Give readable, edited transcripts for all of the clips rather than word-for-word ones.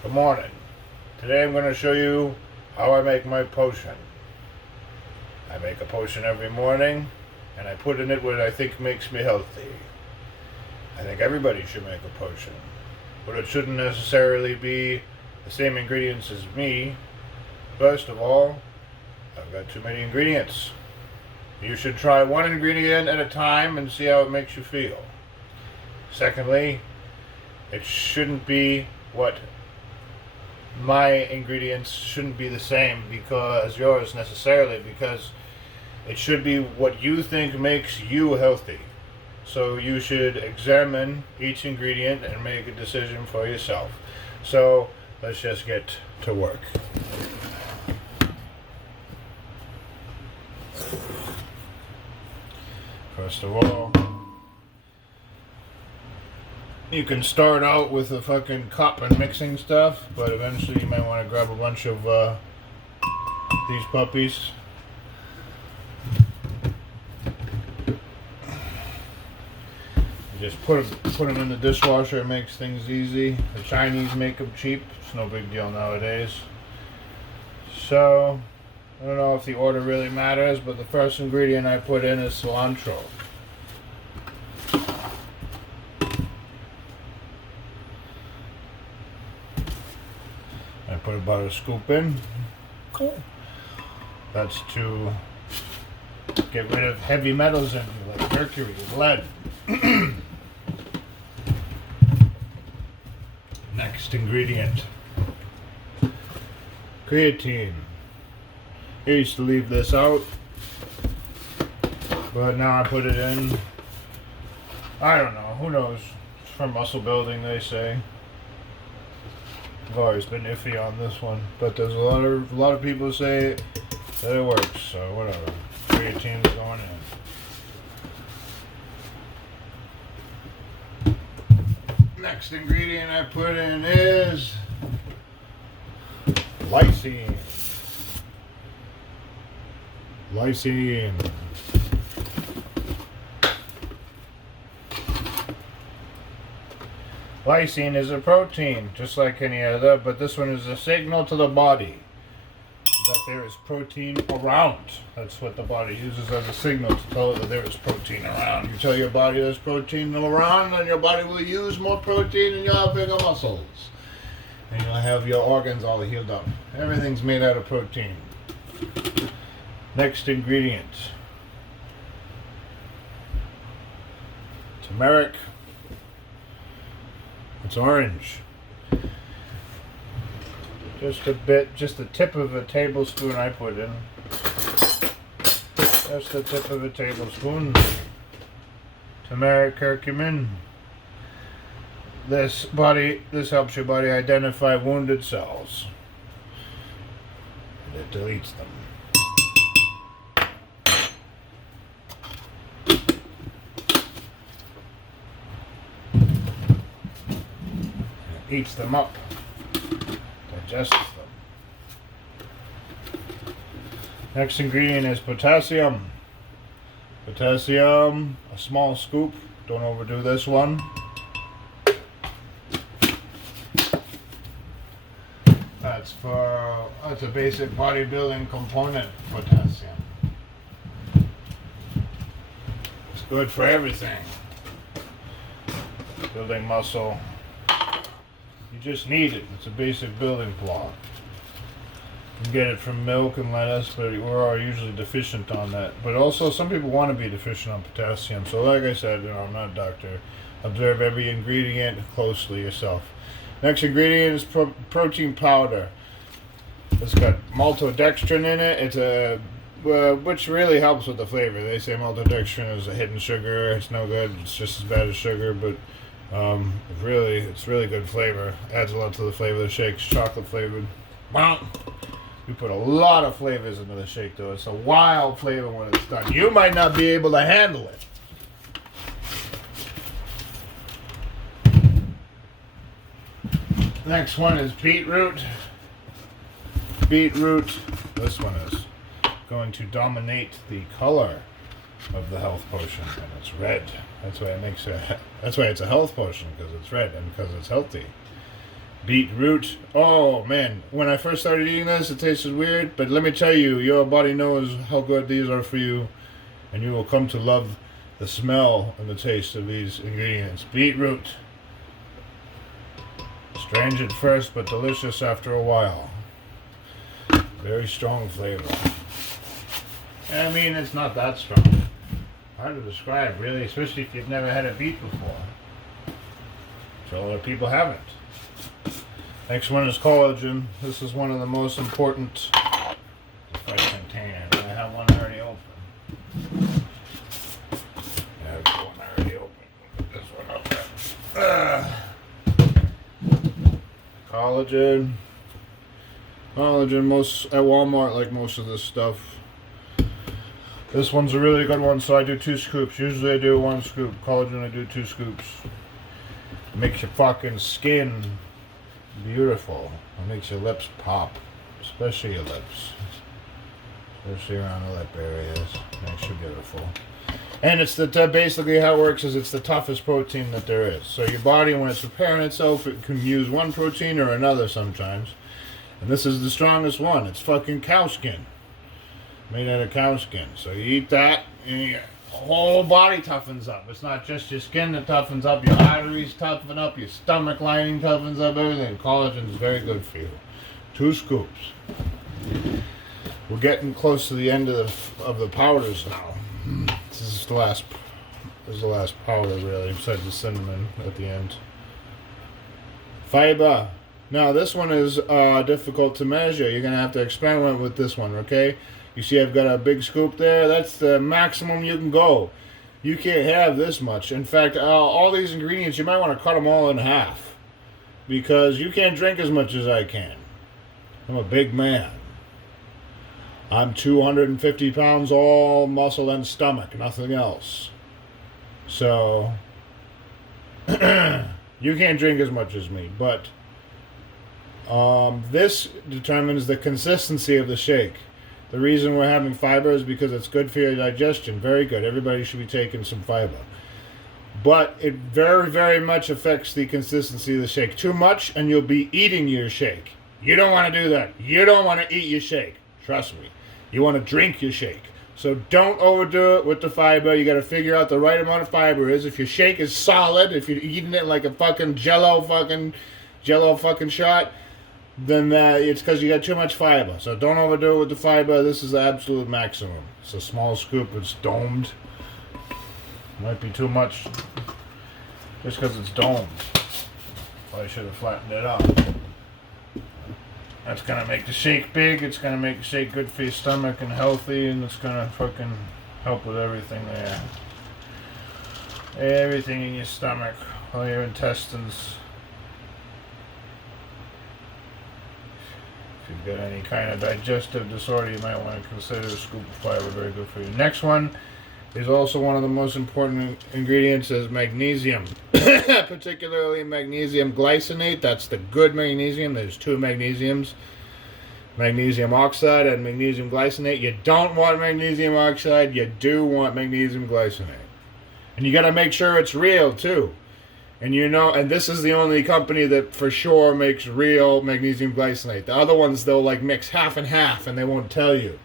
Good morning. Today I'm going to show you how I make my potion. I make a potion every morning and I put in it what I think makes me healthy. I think everybody should make a potion, but it shouldn't necessarily be the same ingredients as me. First of all, I've got too many ingredients. You should try one ingredient at a time and see how it makes you feel. Secondly, it shouldn't be what my ingredients shouldn't be the same because yours necessarily, because it should be what you think makes you healthy. So you should examine each ingredient and make a decision for yourself. So let's just get to work. First of all, you can start out with a fucking cup and mixing stuff, but eventually you might want to grab a bunch of these puppies. You just put them in the dishwasher. It makes things easy. The Chinese make them cheap. It's no big deal nowadays. So, I don't know if the order really matters, but the first ingredient I put in is cilantro. I put about a scoop in. Cool. That's to get rid of heavy metals in you, like mercury and lead. Next ingredient, creatine. I used to leave this out, but now I put it in. I don't know, who knows? It's for muscle building, they say. I've always been iffy on this one, but there's a lot of people say that it works, so whatever. Creatine's going in. Next ingredient I put in is lysine. Lysine. Lysine is a protein, just like any other, but this one is a signal to the body that there is protein around. That's what the body uses as a signal to tell it that there is protein around. You tell your body there's protein around, and your body will use more protein, and you'll have bigger muscles. And you'll have your organs all healed up. Everything's made out of protein. Next ingredient. Turmeric. It's orange. Just a bit, just the tip of a tablespoon I put in. Just the tip of a tablespoon. Turmeric, curcumin. This helps your body identify wounded cells. And it deletes them. Eats them up, digests them. Next ingredient is potassium. Potassium, a small scoop. Don't overdo this one. That's a basic bodybuilding component, potassium. It's good for everything. Building muscle. You just need it. It's a basic building block. You can get it from milk and lettuce, but we're all usually deficient on that. But also, some people want to be deficient on potassium. So like I said, I'm not a doctor. Observe every ingredient closely yourself. Next ingredient is protein powder. It's got maltodextrin in it. It's which really helps with the flavor. They say maltodextrin is a hidden sugar. It's no good. It's just as bad as sugar, but it's really good flavor. Adds a lot to the flavor of the shakes. Chocolate flavored. Wow. You put a lot of flavors into the shake, though. It's a wild flavor when it's done. You might not be able to handle it. Next one is beetroot. Beetroot. This one is going to dominate the color of the health potion, and it's red. That's why it's a health potion, because it's red and because it's healthy. Beetroot. Oh man, when I first started eating this, it tasted weird, but let me tell you, your body knows how good these are for you, and you will come to love the smell and the taste of these ingredients. Beetroot. Strange at first, but delicious after a while. Very strong flavor. I mean, it's not that strong. Hard to describe, really, especially if you've never had a beet before. So a lot of people haven't. Next one is collagen. This is one of the most important. If I contain it, I have one already open. I have one already open. Put this one up there. Collagen. Collagen, most at Walmart, like most of this stuff. This one's a really good one, so I do 2 scoops. Usually I do 1 scoop. Collagen, I do 2 scoops. It makes your fucking skin beautiful. It makes your lips pop, especially your lips, especially around the lip areas. Makes you beautiful. And it's basically how it works is it's the toughest protein that there is. So your body, when it's repairing itself, it can use one protein or another sometimes. And this is the strongest one. It's fucking cow skin. Made out of cow skin. So you eat that and your whole body toughens up. It's not just your skin that toughens up. Your arteries toughen up. Your stomach lining toughens up. Everything. Collagen is very good for you. 2 scoops. We're getting close to the end of the powders now. This is the last powder, really, besides the cinnamon at the end. Fiber. Now this one is difficult to measure. You're gonna have to experiment with this one, okay? You see I've got a big scoop there. That's the maximum you can go. You can't have this much. In fact, all these ingredients, you might want to cut them all in half, because you can't drink as much as I can. I'm a big man. I'm 250 pounds, all muscle and stomach, nothing else. So you can't drink as much as me, but this determines the consistency of the shake. The reason we're having fiber is because it's good for your digestion. Very good. Everybody should be taking some fiber. But it very, very much affects the consistency of the shake. Too much and you'll be eating your shake. You don't want to do that. You don't want to eat your shake. Trust me. You want to drink your shake. So don't overdo it with the fiber. You got to figure out the right amount of fiber is. If your shake is solid, if you're eating it like a fucking jello fucking shot, then it's because you got too much fiber. So don't overdo it with the fiber. This is the absolute maximum. It's a small scoop. It's domed. Might be too much just because it's domed. Probably should have flattened it up. That's going to make the shake big. It's going to make the shake good for your stomach and healthy. And it's going to fucking help with everything there. Everything in your stomach. All your intestines. If you've got any kind of digestive disorder, you might want to consider a scoop of fiber. Very good for you. Next one is also one of the most important ingredients is magnesium. Particularly magnesium glycinate. That's the good magnesium. There's 2 magnesiums. Magnesium oxide and magnesium glycinate. You don't want magnesium oxide. You do want magnesium glycinate. And you got to make sure it's real too. And and this is the only company that for sure makes real magnesium glycinate. The other ones, they'll like mix half and half and they won't tell you.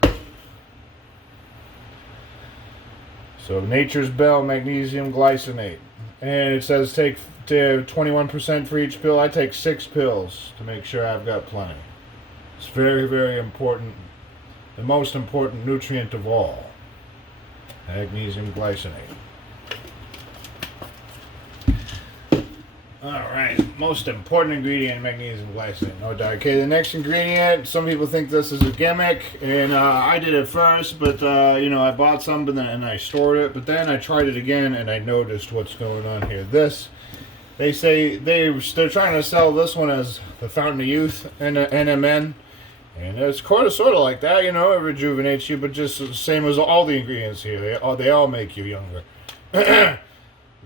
So Nature's Bell magnesium glycinate. And it says take 21% for each pill. I take 6 pills to make sure I've got plenty. It's very, very important. The most important nutrient of all. Magnesium glycinate. Alright, most important ingredient, magnesium glycinate, no doubt. Okay, the next ingredient, some people think this is a gimmick, and I did it first, but I bought some and I stored it, but then I tried it again and I noticed what's going on here. They say they're trying to sell this one as the Fountain of Youth, NMN, and it's sort of like that, it rejuvenates you, but just the same as all the ingredients here. They all make you younger.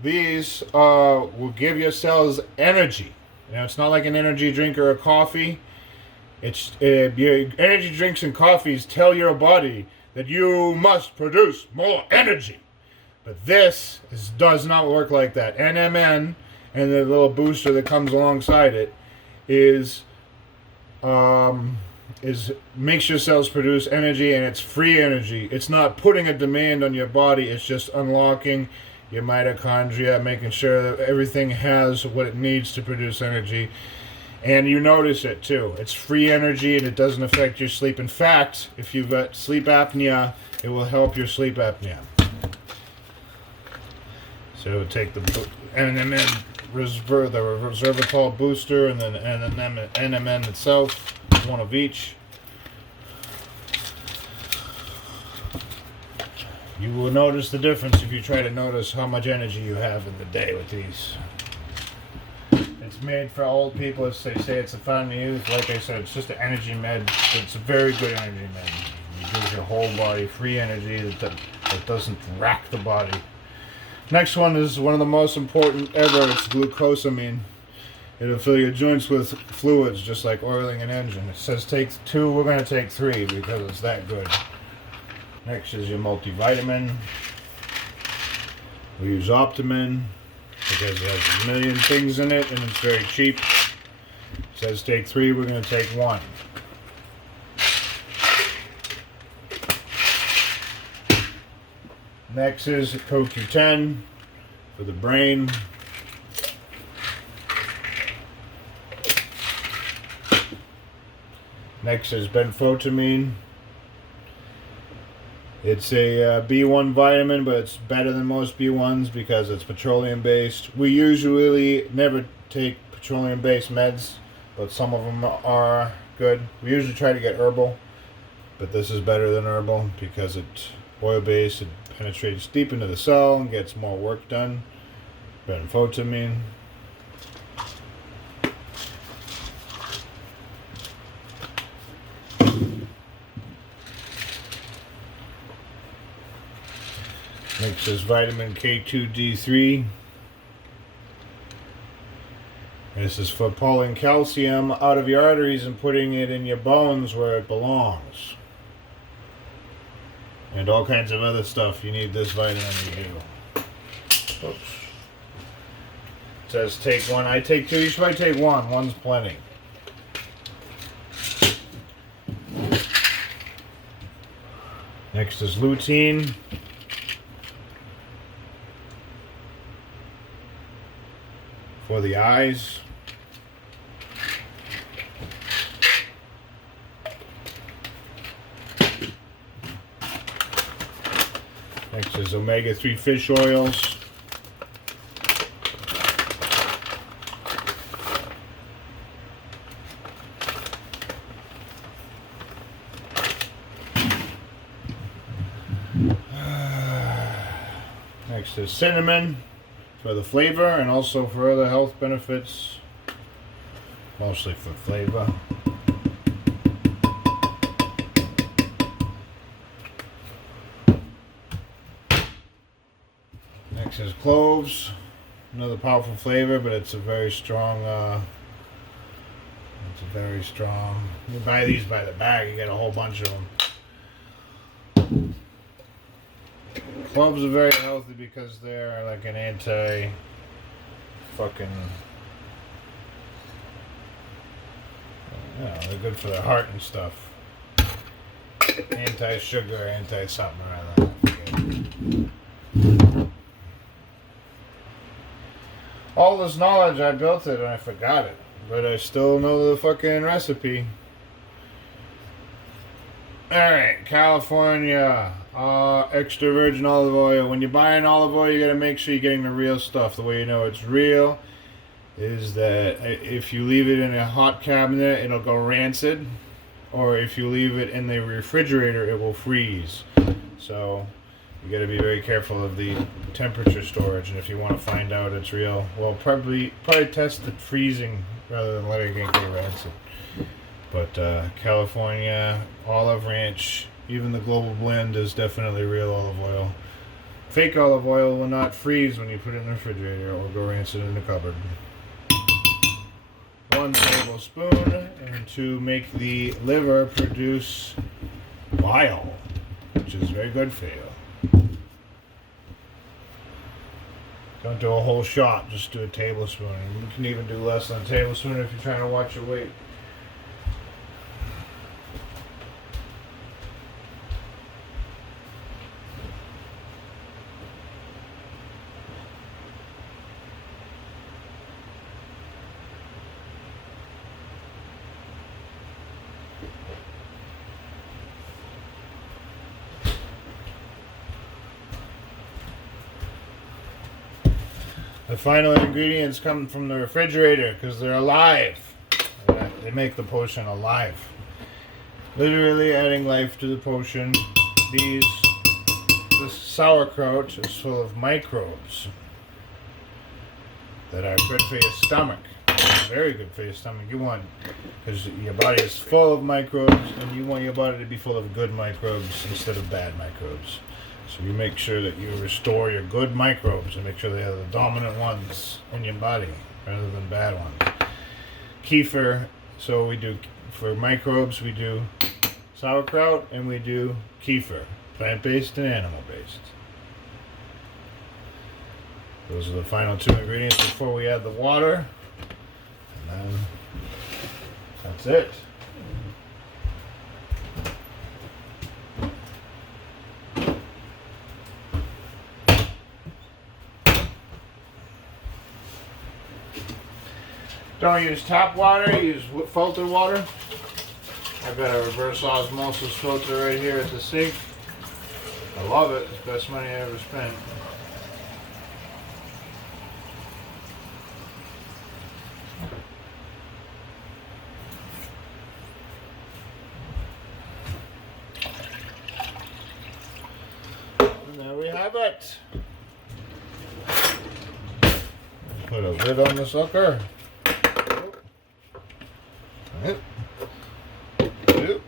These will give your cells energy. It's not like an energy drink or a coffee. It's your energy drinks and coffees tell your body that you must produce more energy. But this does not work like that. NMN and the little booster that comes alongside it is is makes your cells produce energy, and it's free energy. It's not putting a demand on your body. It's just unlocking your mitochondria, making sure that everything has what it needs to produce energy. And you notice it too. It's free energy and it doesn't affect your sleep. In fact, if you've got sleep apnea, it will help your sleep apnea. So take the NMN the resveratrol booster and then NMN itself, one of each. You will notice the difference if you try to notice how much energy you have in the day with these. It's made for old people. They say it's a fountain of youth. Like I said, it's just an energy med. It's a very good energy med. It gives your whole body free energy that doesn't rack the body. Next one is one of the most important ever. It's glucosamine. It'll fill your joints with fluids, just like oiling an engine. It says take 2. We're going to take 3 because it's that good. Next is your multivitamin. We use Optimin because it has a million things in it and it's very cheap. It says take 3, we're going to take 1. Next is CoQ10 for the brain. Next is benfotiamine. It's a B1 vitamin, but it's better than most B1s because it's petroleum based. We usually never take petroleum based meds, but some of them are good. We usually try to get herbal, but this is better than herbal because it's oil based. It penetrates deep into the cell and gets more work done. Benfotiamine. Next is vitamin K2D3. This is for pulling calcium out of your arteries and putting it in your bones where it belongs. And all kinds of other stuff you need this vitamin to do. Oops. It says take 1. I take 2. You should probably take 1. 1's plenty. Next is lutein. For the eyes. Next is omega-3 fish oils. Next is cinnamon for the flavor and also for other health benefits. Mostly for flavor. Next is cloves. Another powerful flavor, but it's a very strong you buy these by the bag, you get a whole bunch of them. Cloves are very healthy because they're like an they're good for the heart and stuff. Anti-sugar, anti-something or other. All this knowledge, I built it and I forgot it. But I still know the fucking recipe. Alright, California. Extra virgin olive oil. When you're buying olive oil, you gotta make sure you're getting the real stuff. The way you know it's real is that if you leave it in a hot cabinet, it'll go rancid. Or if you leave it in the refrigerator, it will freeze. So you got to be very careful of the temperature storage, and if you want to find out it's real, well, probably test it freezing rather than letting it get rancid. But California Olive Ranch, even the Global Blend is definitely real olive oil. Fake olive oil will not freeze when you put it in the refrigerator or go rancid in the cupboard. 1 tablespoon, and to make the liver produce bile, which is very good for you. Don't do a whole shot, just do a tablespoon. And you can even do less than a tablespoon if you're trying to watch your weight. The final ingredients come from the refrigerator because they're alive. They make the potion alive. Literally adding life to the potion. This sauerkraut is full of microbes that are good for your stomach. Very good for your stomach. You want, because your body is full of microbes, and you want your body to be full of good microbes instead of bad microbes. So you make sure that you restore your good microbes and make sure they are the dominant ones in your body rather than bad ones. Kefir, so we do, for microbes, we do sauerkraut and we do kefir, plant-based and animal-based. Those are the final two ingredients before we add the water. And then that's it. Don't use tap water, use filtered water. I've got a reverse osmosis filter right here at the sink. I love it, it's the best money I ever spent. And there we have it. Put a lid on the sucker. Yep. Yep.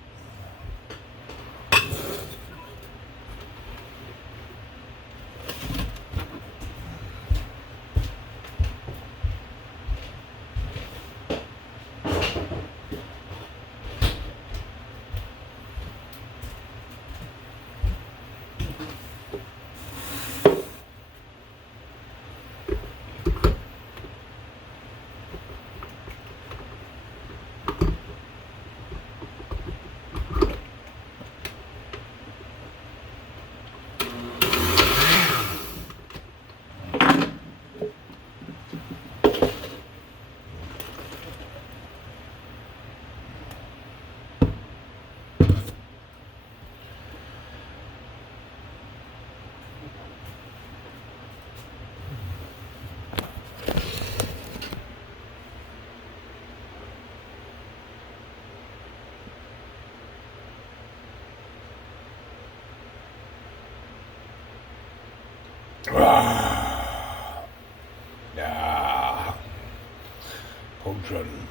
Yeah. Potion.